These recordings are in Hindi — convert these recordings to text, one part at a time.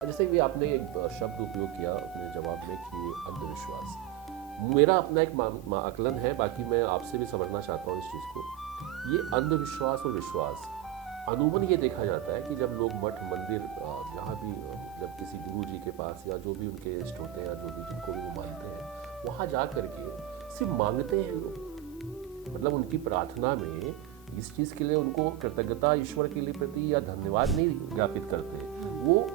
जैसे कि आपने एक शब्द उपयोग किया अपने जवाब में कि अंधविश्वास। मेरा अपना एक आकलन है, बाकी मैं आपसे भी समझना चाहता हूँ इस चीज़ को। ये अंधविश्वास और विश्वास, अमूमन ये देखा जाता है कि जब लोग मठ मंदिर जहाँ भी जब किसी गुरु जी के पास या जो भी उनके इष्ट होते हैं या जो भी जिनको भी वो मानते हैं, वहाँ जा करके सिर्फ मांगते हैं लोग। मतलब उनकी प्रार्थना में इस चीज़ के लिए उनको कृतज्ञता ईश्वर के लिए प्रति या धन्यवाद नहीं ज्ञापित करते। वो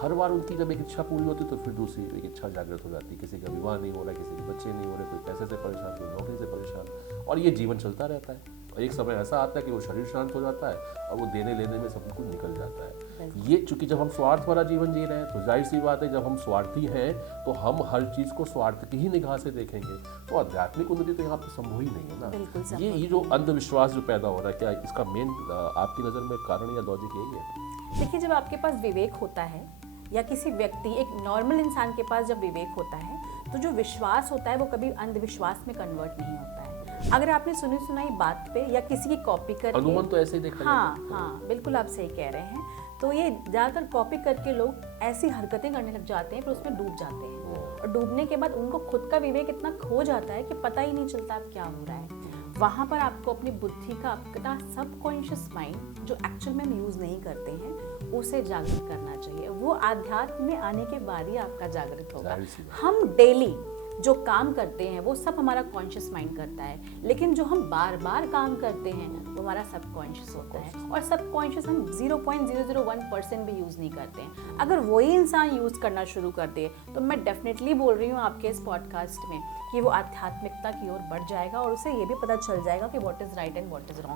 हर बार उनकी जब एक इच्छा पूरी होती तो फिर दूसरी एक इच्छा जागृत हो जाती। किसी का विवाह नहीं हो रहा, किसी के बच्चे नहीं हो रहे, कोई पैसे से परेशान, कोई नौकरी से परेशान, और ये जीवन चलता रहता है। और एक समय ऐसा आता है कि वो शरीर शांत हो जाता है और वो देने लेने में सब कुछ निकल जाता है। ये चूंकि जब हम स्वार्थ वाला जीवन जी रहे हैं तो जाहिर सी बात है, जब हम स्वार्थी हैं तो हम हर चीज़ को स्वार्थ की ही निगाह से देखेंगे, तो आध्यात्मिक उन्नति तो यहाँ पे संभव ही नहीं है ना। ये जो अंधविश्वास जो पैदा हो रहा है, क्या इसका मेन आपकी नज़र में कारण या लॉजिक यही है? देखिए, जब आपके पास विवेक होता है या किसी व्यक्ति, एक नॉर्मल इंसान के पास जब विवेक होता है, तो जो विश्वास होता है वो कभी अंधविश्वास में कन्वर्ट नहीं होता है। अगर आपने सुनी सुनाई बात पे या किसी की कॉपी करके, अनुमान तो ऐसे ही देखा जाता है। हाँ, बिल्कुल आप सही कह रहे हैं। तो ये ज़्यादातर कॉपी करके लोग ऐसी हरकतें करने लग जाते हैं, फिर उसमें डूब जाते हैं, और डूबने के बाद उनको खुद का विवेक इतना खो जाता है कि पता ही नहीं चलता अब क्या हो रहा है। वहाँ पर आपको अपनी बुद्धि का, अपना सबकॉन्शियस माइंड जो एक्चुअल में हम यूज़ नहीं करते हैं, उसे जागृत करना चाहिए। वो आध्यात्म में आने के बाद ही आपका जागृत होगा। हम डेली जो काम करते हैं वो सब हमारा कॉन्शियस माइंड करता है, लेकिन जो हम बार बार काम करते हैं वो हमारा सबकॉन्शियस होता है, और सबकॉन्शियस हम 0.001% भी यूज़ नहीं करते हैं। अगर वही इंसान यूज़ करना शुरू कर दे तो मैं डेफिनेटली बोल रही हूँ आपके इस पॉडकास्ट में कि वो आध्यात्मिकता की ओर बढ़ जाएगा और उसे ये भी पता चल जाएगा कि what is right and what is wrong.